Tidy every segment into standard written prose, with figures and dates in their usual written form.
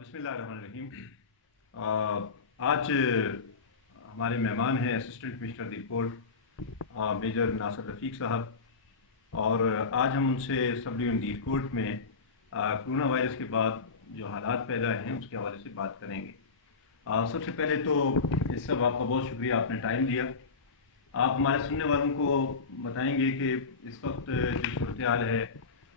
بسم اللہ الرحمن الرحیم۔ آج ہمارے مہمان ہیں assistant mister the court major Nasir Rafiq صاحب، اور آج ہم ان سے سب ڈویژن دی کورٹ میں کرونا وائرس کے بعد جو حالات پیدا ہیں اس کے حوالے سے بات کریں گے۔ سب سے پہلے تو اس سب آپ کا بہت شکریہ، آپ نے ٹائم دیا۔ آپ ہمارے سننے والوں کو بتائیں گے کہ اس وقت جو صورتحال ہے،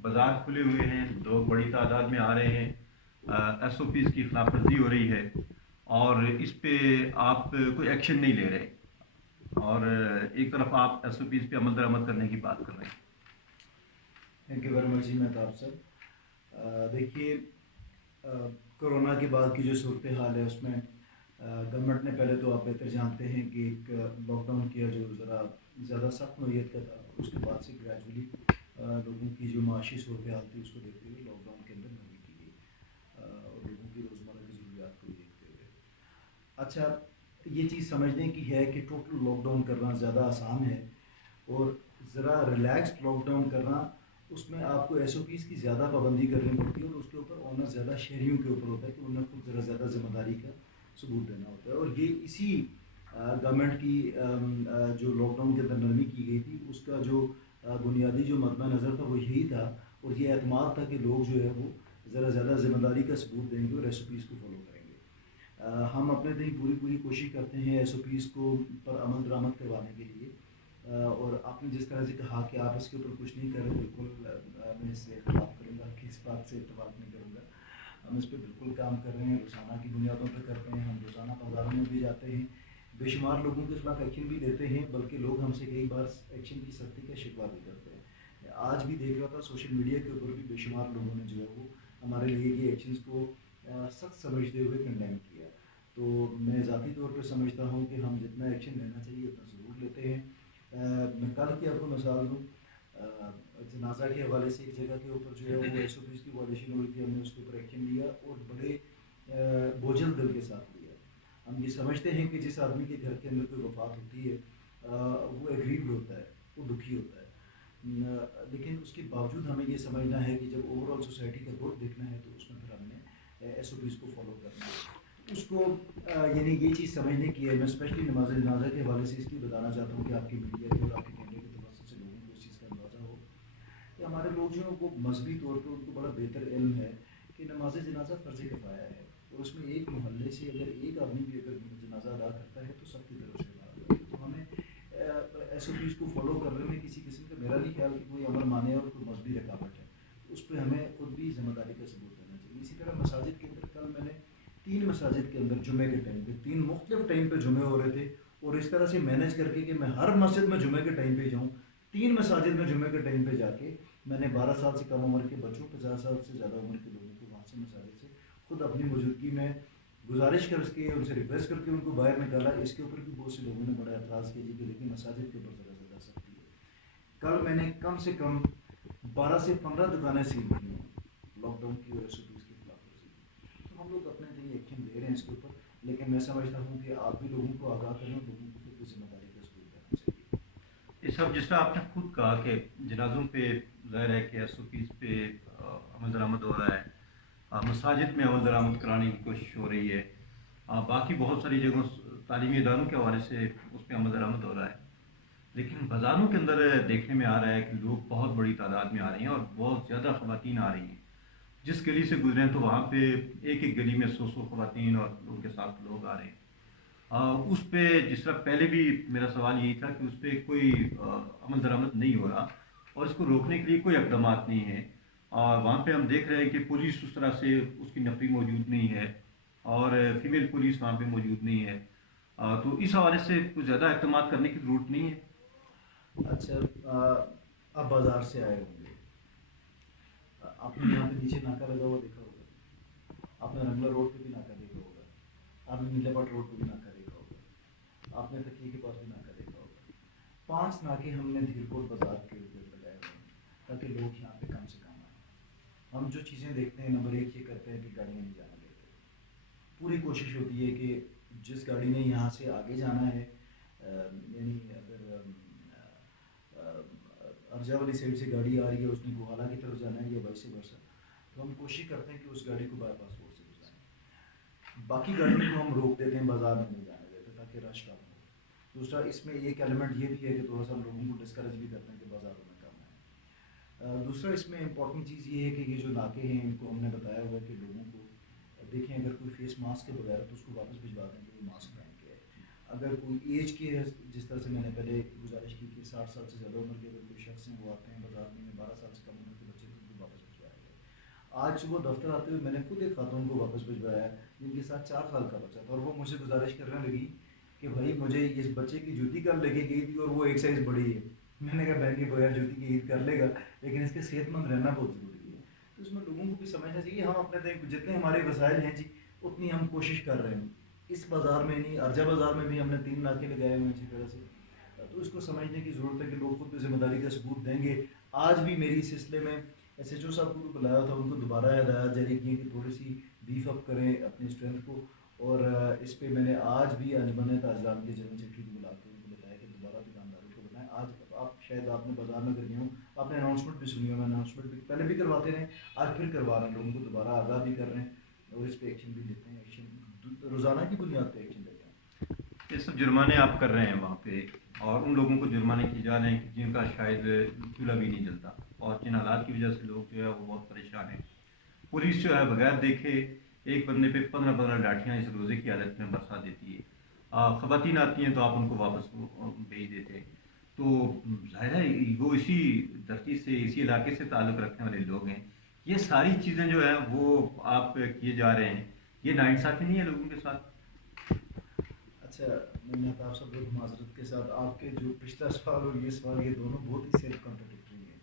بازار کھلے ہوئے ہیں، لوگ بڑی تعداد میں آ رہے ہیں، ایس او پیز کی خلاف ورزی ہو رہی ہے اور اس پہ آپ کوئی ایکشن نہیں لے رہے، اور ایک طرف آپ ایس او پیز پہ عمل درآمد کرنے کی بات کر رہے ہیں۔ تھینک یو ویری مچ جی مہتاب صاحب۔ دیکھیے، کرونا کے بعد کی جو صورتحال ہے اس میں گورنمنٹ نے پہلے تو آپ بہتر جانتے ہیں کہ ایک لاک ڈاؤن کیا جو ذرا زیادہ سخت نوعیت کا تھا، اس کے بعد سے گریجولی لوگوں کی جو معاشی صورتحال تھی اس کو دیکھتے ہوئے لاک ڈاؤن کے اندر نرمی کی گئی، اور لوگوں کی روزمرہ کی ضروریات کو دیکھتے ہوئے اچھا یہ چیز سمجھنے کی ہے کہ ٹوٹل لاک ڈاؤن کرنا زیادہ آسان ہے، اور ذرا ریلیکسڈ لاک ڈاؤن کرنا اس میں آپ کو ایس او پیز کی زیادہ پابندی کرنی پڑتی ہے، اور اس کے اوپر اونر زیادہ شہریوں کے اوپر ہوتا ہے کہ انہیں خود ذرا زیادہ ذمہ داری کا ثبوت دینا ہوتا ہے، اور یہ اسی گورنمنٹ کی جو لاک ڈاؤن کے اندر نرمی کی گئی تھی اس کا جو بنیادی جو مد نظر تھا وہ یہی تھا، اور یہ اعتماد تھا کہ لوگ جو ہے وہ ذرا زیادہ ذمہ داری کا ثبوت دیں گے اور ایس او پیز کو فالو کریں گے۔ ہم اپنے دن پوری کوشش کرتے ہیں ایس او پیز کو پر عمل درآمد کروانے کے لیے، اور آپ نے جس طرح سے کہا کہ آپ اس کے اوپر کچھ نہیں کر رہے، بالکل میں اس سے اختلاف کروں گا کہ اس بات سے اتفاق نہیں کروں گا۔ ہم اس پہ بالکل کام کر رہے ہیں، روزانہ کی بنیادوں پہ کرتے ہیں، ہم روزانہ بازاروں میں بھی جاتے ہیں، بے شمار لوگوں کے خلاف ایکشن بھی لیتے ہیں، بلکہ لوگ ہم سے کئی بار ایکشن کی سختی کا شکوہ بھی کرتے ہیں۔ آج بھی دیکھ رہا تھا سوشل میڈیا کے اوپر بھی بے شمار لوگوں نے جو ہے وہ ہمارے لیے یہ ایکشنز کو سخت سمجھتے ہوئے کنڈیم کیا، تو میں ذاتی طور پہ سمجھتا ہوں کہ ہم جتنا ایکشن لینا چاہیے اتنا ضرور لیتے ہیں۔ میں کل کی آپ کو مثال دوں، جنازہ کے حوالے سے ایک جگہ کے اوپر جو ہے وہ ایس او پیز کی وائلیشن ہوئی تھی، ہم نے اس کے اوپر ایکشن لیا اور بڑے بوجھل دل کے ساتھ لیا۔ ہم یہ سمجھتے ہیں کہ جس آدمی کے گھر کے اندر کوئی وفات ہوتی ہے وہ ایگریوڈ ہوتا ہے، وہ دکھی ہوتا ہے، لیکن اس کے باوجود ہمیں یہ سمجھنا ہے کہ جب اوور آل سوسائٹی کا دکھ دیکھنا ہے تو اس میں پھر ہم نے ایس او پیز کو فالو کرنا ہے۔ اس کو یعنی یہ چیز سمجھنے کی ہے۔ میں اسپیشلی نماز جنازہ کے حوالے سے اس لیے بتانا چاہتا ہوں کہ آپ کی میڈیا کے اور آپ کے کیمرے کے توسط سے لوگوں کو اس چیز کا اندازہ ہو کہ ہمارے لوگ جو ہیں وہ مذہبی طور پہ ان کو بڑا بہتر علم ہے کہ نماز جنازہ فرض کفایہ ہے، اور اس میں ایک محلے سے اگر ایک آدمی بھی اگر جنازہ ادا کرتا ہے تو سب کی طرف سے ادا ہوتا ہے، تو ہمیں ایس او پیز کو فالو کرنے میں کسی قسم کا میرا نہیں خیال کہ کوئی عمل مانے اور کوئی مذہبی رکاوٹ ہے، اس پہ ہمیں خود بھی ذمہ داری کا ثبوت دینا چاہیے۔ اسی طرح مساجد کے اندر کل میں نے 3 مساجد کے اندر جمعے کے ٹائم پہ 3 مختلف ٹائم پہ جمعے ہو رہے تھے، اور اس طرح سے مینیج کر کے کہ میں ہر مسجد میں جمعے کے ٹائم پہ جاؤں، 3 مساجد میں جمعے کے ٹائم پہ جا کے میں نے 12 سال سے کم عمر کے بچوں، 50 سال سے زیادہ عمر کے لوگوں کو وہاں سے مساجد سے خود اپنی موجودگی میں گزارش کر کے ان سے ریکویسٹ کر کے ان کو باہر نکالا۔ اس کے اوپر بھی بہت سے لوگوں نے بڑا اعتراض کیا کہ لیکن مساجد کے اوپر ذرا زیادہ سختی ہے۔ کل میں نے کم سے کم 12 سے 15 دکانیں سیل کی ہیں لاک ڈاؤن کی وجہ سے اس کی خلاف ورزی کی، تو ہم لوگ اپنے لیے ایکشن لے رہے ہیں اس کے اوپر، لیکن میں سمجھتا ہوں کہ آپ بھی لوگوں کو آگاہ کریں، لوگوں کو خود ذمہ داری کا ثبوت دینا چاہیے۔ یہ سب جس طرح آپ نے خود کہا کہ جنازوں پہ ظاہر ہے کہ ایس او پیز پہ عمل درآمد ہو رہا ہے، مساجد میں عمل درآمد کرانے کی کوشش ہو رہی ہے، باقی بہت ساری جگہوں تعلیمی اداروں کے حوالے سے اس پہ عمل درآمد ہو رہا ہے، لیکن بازاروں کے اندر دیکھنے میں آ رہا ہے کہ لوگ بہت بڑی تعداد میں آ رہے ہیں اور بہت زیادہ خواتین آ رہی ہیں۔ جس گلی سے گزریں تو وہاں پہ ایک گلی میں 100 خواتین اور ان کے ساتھ لوگ آ رہے ہیں۔ اس پہ جس طرح پہلے بھی میرا سوال یہی تھا کہ اس پہ کوئی عمل درآمد نہیں ہو رہا اور اس کو روکنے کے لیے کوئی اقدامات نہیں ہیں، اور وہاں پہ ہم دیکھ رہے ہیں کہ پولیس اس طرح سے اس کی نفری موجود نہیں ہے اور فیمیل پولیس وہاں پہ موجود نہیں ہے، تو اس حوالے سے کچھ زیادہ اقدامات کرنے کی ضرورت نہیں ہے۔ اچھا، آپ بازار سے آئے ہوں گے، آپ نے یہاں پہ نیچے ناکا لگا ہوا دیکھا ہوگا، آپ نے رنگلا روڈ پہ بھی ناکا دیکھا ہوگا، آپ نے نیلے پٹ روڈ پہ بھی ناکا دیکھا ہوگا، آپ نے تکیے کے پاس بھی ناکا دیکھا ہوگا۔ 5 ناکے ہم نے دھیر کوٹ بازار کے اوپر لگائے ہوئے ہیں تاکہ لوگ یہاں پہ کم سے کم آئیں۔ ہم جو چیزیں دیکھتے ہیں نمبر 1 یہ کرتے ہیں کہ گاڑیاں نہیں جانا دیتے، پوری کوشش ہوتی ہے کہ جس گاڑی نے یہاں سے آگے جانا ہے، یعنی اگر ارجا والی سائڈ سے گاڑی آ رہی ہے، اس نے گوہالہ کی طرف جانا ہے یا ویسے ورثہ، تو ہم کوشش کرتے ہیں کہ اس گاڑی کو بائی پاس روڈ سے گزاریں۔ باقی گاڑیوں کو ہم روک دیتے ہیں, بازار میں نہیں جانے دیتے تاکہ رش کم ہو. دوسرا اس میں ایک ایلیمنٹ یہ بھی ہے کہ تھوڑا سا لوگوں کو ڈسکریج بھی کرتے ہیں کہ بازاروں میں کم ہے. دوسرا اس میں امپورٹنٹ چیز یہ ہے کہ یہ جو ناکے ہیں ان کو ہم نے بتایا ہوا ہے کہ لوگوں کو دیکھیں اگر کوئی فیس ماسک کے بغیر تو اس کو واپس بھجوا دیں کہ وہ ماسک پہن کے ہے. اگر کوئی ایج کے ہے, جس طرح سے میں نے پہلے گزارش کی کہ 60 سال سے زیادہ عمر کے اگر کوئی شخص ہیں وہ آتے ہیں بازار میں, 12 سال سے کم عمر کے بچے تو ان کو واپس بھجوایا جائے. آج صبح دفتر آتے ہوئے میں نے خود ایک خاتون کو واپس بھجوایا جن کے ساتھ 4 سال کا بچہ تھا, اور وہ مجھ سے گزارش کرنے لگی کہ بھائی مجھے اس بچے کی جوتی کل لے کے گئی تھی اور وہ ایک سائز بڑی ہے. میں نے کہا بہن کے بغیر جوتی کی عید کر لے گا لیکن اس کے صحت مند رہنا بہت ضروری ہے. تو اس میں لوگوں کو بھی سمجھنا چاہیے ہم اپنے جتنے ہمارے وسائل ہیں جی اتنی ہم کوشش کر رہے ہیں. اس بازار میں نہیں, ارجا بازار میں بھی ہم نے 3 ناکے لگائے ہوئے ہیں اسی طرح سے. تو اس کو سمجھنے کی ضرورت ہے کہ لوگ خود ذمہ داری کا ثبوت دیں گے. آج بھی میری اس سلسلے میں ایس ایچ او صاحب کو بلایا تھا, ان کو دوبارہ ہدایات جاری کی کہ تھوڑی سی بیف اپ کریں اپنی اسٹرینتھ کو. اور اس پہ میں نے آج بھی انجمن تاجران کے جنرل سیکرٹری کو بلا کے ان کو بتایا کہ دوبارہ دکانداروں کو بتائیں. آج آپ شاید آپ نے بازار میں گئے ہوں, آپ نے اناؤنسمنٹ بھی سنی ہو, میں اناؤنسمنٹ بھی پہلے بھی کرواتے رہے, آج پھر کروا رہے ہیں, لوگوں کو دوبارہ آگاہ بھی کر رہے ہیں اور اس پہ ایکشن بھی لیتے ہیں. ایکشن روزانہ کی بنیاد پہ ایکشن لیتے ہیں. یہ سب جرمانے آپ کر رہے ہیں وہاں پہ, اور ان لوگوں کو جرمانے کیے جا رہے ہیں کہ جن کا شاید چولہا بھی نہیں جلتا, اور جن حالات کی وجہ سے لوگ جو ہے وہ بہت پریشان ہیں. پولیس جو ہے بغیر دیکھے ایک بندے پہ 15 لاٹھیاں اس روزے کی حالت میں برسا دیتی ہے. خواتین آتی ہیں تو آپ ان کو واپس بھیج دیتے ہیں. تو ظاہر ہے وہ اسی دھرتی سے, اسی علاقے سے تعلق رکھنے والے لوگ ہیں. یہ ساری چیزیں جو ہے وہ آپ کیے جا رہے ہیں, یہ ناانصافی نہیں ہے لوگوں کے ساتھ؟ اچھا میں آپ سب لوگ معذرت کے ساتھ, آپ کے جو پچھلا سوال اور یہ سوال یہ دونوں بہت ہی سیلف کانٹرڈکٹری ہیں.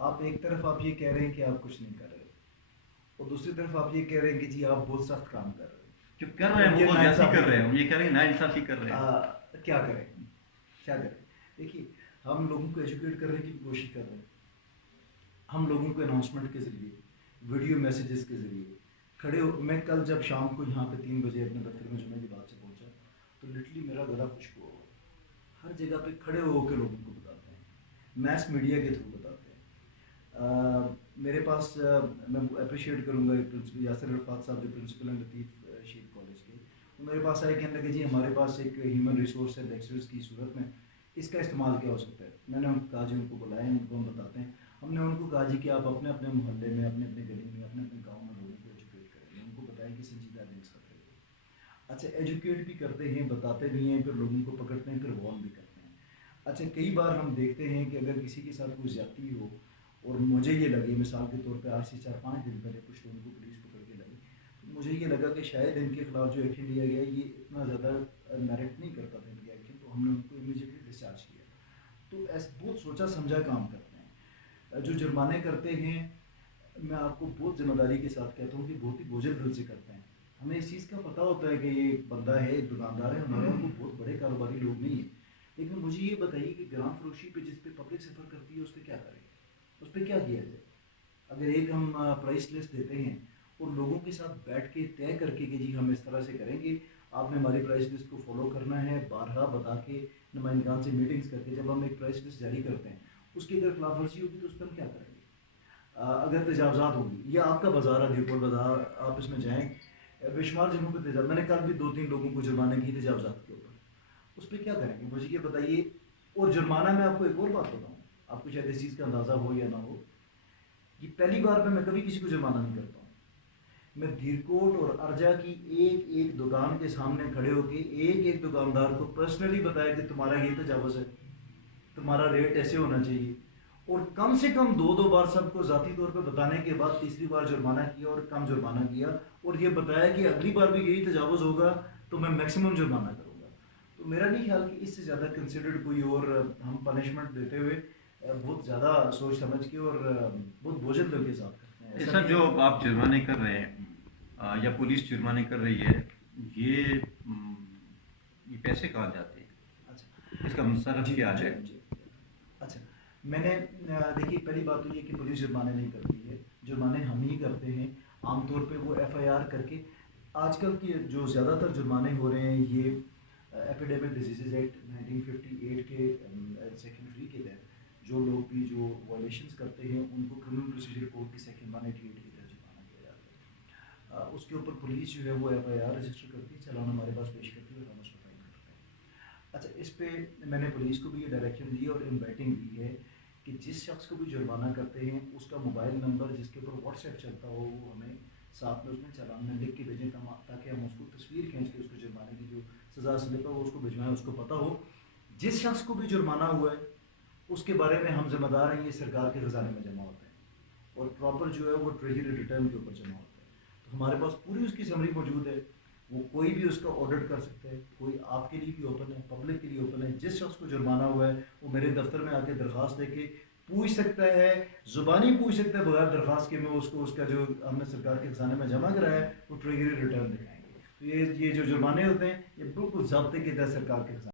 آپ ایک طرف آپ یہ کہہ رہے ہیں کہ آپ کچھ نہیں کر رہے, اور دوسری طرف آپ یہ کہہ رہے ہیں کہ جی آپ بہت سخت کام کر رہے ہیں. جو کر رہے ہیں وہ بہت زیادتی کر رہے ہیں, یہ کہہ رہے ہیں ناانصافی کر رہے ہیں. کیا کریں, کیا کریں. دیکھیے ہم لوگوں کو ایجوکیٹ کرنے کی کوشش کر رہے ہیں. ہم لوگوں کو اناؤنسمنٹ کے ذریعے, ویڈیو میسیجز کے ذریعے کھڑے ہو. میں کل جب شام کو یہاں پہ 3 بجے اپنے دفتر میں جمعے کی بات سے پہنچا تو لٹرلی میرا گلا خشک ہوا. ہر جگہ پہ کھڑے ہو کے لوگوں کو بتاتے ہیں, میس میڈیا کے تھرو بتاتے ہیں. میرے پاس میں اپریشیٹ کروں گا پرنسپل یاسر عرفات صاحب جو پرنسپل ہیں لطیف شیخ کالج کے, وہ میرے پاس آئے کہنے لگے جی ہمارے پاس ایک ہیومن ریسورس ہے لیکچرز کی صورت میں, اس کا استعمال کیا ہو سکتا ہے. میں نے ان کو کہا جی ان کو بلائیں, ان کو ہم بتاتے ہیں. ہم نے ان کو کہا جی کہ آپ اپنے اپنے محلے میں, اپنے اپنے گلی میں, اپنے اپنے گاؤں میں لوگوں کو ایجوکیٹ کریں, ان کو بتائیں کہ سنجیدہ لیں اس خطرے کو. اچھا ایجوکیٹ بھی کرتے ہیں, بتاتے بھی ہیں, پھر لوگوں کو پکڑتے ہیں, پھر وارن بھی کرتے ہیں. اچھا کئی بار ہم دیکھتے ہیں کہ اگر کسی کے ساتھ کوئی زیادتی ہو اور مجھے یہ لگے, مثال کے طور پہ آج سے 4-5 دن پہلے کچھ لوگوں کو پولیس پکڑ کے لائی, تو مجھے یہ لگا کہ شاید ان کے خلاف جو ایکشن لیا گیا یہ اتنا زیادہ میرٹ نہیں کرتا تھا ان کے ایکشن, تو ہم نے ان کو امیجیٹلی ڈسچارج کیا. تو ایسا بہت سوچا سمجھا کام کرتے ہیں. جو جرمانے کرتے ہیں میں آپ کو بہت ذمہ داری کے ساتھ کہتا ہوں کہ بہت ہی بوجھل دل سے کرتے ہیں. ہمیں اس چیز کا پتہ ہوتا ہے کہ یہ بندہ ہے, ایک دکاندار ہے, ہمارے یہاں کو بہت بڑے کاروباری لوگ نہیں ہیں, لیکن مجھے یہ بتائیے کہ گرام فروشی پہ جس پہ پبلک سفر کرتی ہے اس پہ کیا کریں, اس پہ کیا کیا جائے. اگر ایک ہم پرائس لسٹ دیتے ہیں اور لوگوں کے ساتھ بیٹھ کے طے کر کے کہ جی ہم اس طرح سے کریں گے, آپ نے ہماری پرائس لسٹ کو فالو کرنا ہے, بارہا بتا کے نمائندگان سے میٹنگز کر کے جب ہم ایک پرائس لسٹ جاری کرتے ہیں اس کی اگر خلاف ورزی ہوگی تو اس پہ ہم کیا کریں گے. اگر تجاوزات ہوگی, یا آپ کا بازار ہے دیوپور بازار, آپ اس میں جائیں, بے شمار جگہوں پہ تجاوز, میں نے کل بھی 2-3 لوگوں کو جرمانے کی تجاوزات کے اوپر, اس پہ کیا کریں گے مجھے یہ بتائیے. اور جرمانہ میں آپ کو ایک اور بات بتاؤں, آپ کو شاید اس چیز کا اندازہ ہو یا نہ ہو, یہ پہلی بار میں کبھی کسی کو جرمانہ نہیں کرتا ہوں. میں دھیرکوٹ اور ارجا کی ایک ایک دکان کے سامنے کھڑے ہو کے ایک ایک دکاندار کو پرسنلی بتایا کہ تمہارا یہ تجاوز ہے, تمہارا ریٹ ایسے ہونا چاہیے, اور کم سے کم 2 بار سب کو ذاتی طور پہ بتانے کے بعد تیسری بار جرمانہ کیا اور کم جرمانہ کیا, اور یہ بتایا کہ اگلی بار بھی یہی تجاوز ہوگا تو میں میکسیمم جرمانہ کروں گا. تو میرا نہیں خیال کہ اس سے زیادہ کنسیڈرڈ کوئی اور ہم پنشمنٹ دیتے ہوئے بہت زیادہ سوچ سمجھ کے اور بہت بوجھل دل کے ساتھ کرتے ہیں. ایسا جو آپ جرمانے کر رہے ہیں یا پولیس جرمانے کر رہی ہے, یہ پیسے کہاں جاتے ہیں, اس کا مصرف کیا ہے؟ اچھا میں نے دیکھیے پہلی بات تو یہ کہ پولیس جرمانے نہیں کرتی ہے, جرمانے ہم ہی کرتے ہیں. عام طور پہ وہ ایف آئی آر کر کے, آج کل کی جو زیادہ تر جرمانے ہو رہے ہیں یہ ایپیڈیمک ڈیزیزز ایکٹ 1958 کے سیکشن 3 کے تحت جو لوگ بھی جو وائلیشنز کرتے ہیں ان کو کرمنل پروسیجر کوڈ کی سیکشن 188 کے تحت جرمانہ کیا جاتا ہے. اس کے اوپر پولیس جو ہے وہ ایف آئی آر رجسٹر کرتی ہے، چلان ہمارے پاس پیش کرتی ہے اور ہم اس کو فائن کرتے ہیں۔ اچھا، اس پہ میں نے پولیس کو بھی یہ ڈائریکشن دی اور انوائٹنگ دی ہے کہ جس شخص کو بھی جرمانہ کرتے ہیں اس کا موبائل نمبر جس کے اوپر واٹس ایپ چلتا ہو وہ ہمیں ساتھ میں اس میں چلان میں لکھ کے بھیجیں تاکہ ہم اس کو تصویر کھینچ کے اس کو جرمانے کی جو سزا سلپ ہے وہ اس کو بھجوائیں، اس کو پتہ ہو جس شخص کو بھی جرمانہ ہوا ہے اس کے بارے میں ہم ذمہ دار ہیں، یہ سرکار کے خزانے میں جمع ہوتا ہے اور پراپر جو ہے وہ ٹریجری ریٹرن کے اوپر جمع ہوتا ہے۔ تو ہمارے پاس پوری اس کی سمری موجود ہے، وہ کوئی بھی اس کا آڈٹ کر سکتا ہے، کوئی آپ کے لیے بھی اوپن ہے، پبلک کے لیے اوپن ہے۔ جس شخص کو جرمانہ ہوا ہے وہ میرے دفتر میں آ کے درخواست دے کے پوچھ سکتا ہے، زبانی پوچھ سکتا ہے بغیر درخواست کے، میں اس کو اس کا جو ہم نے سرکار کے خزانے میں جمع کرایا ہے وہ ٹریجری ریٹرن دکھائیں گے۔ تو یہ جو جرمانے ہوتے ہیں یہ بالکل ضابطے کے تحت سرکار کے خزانے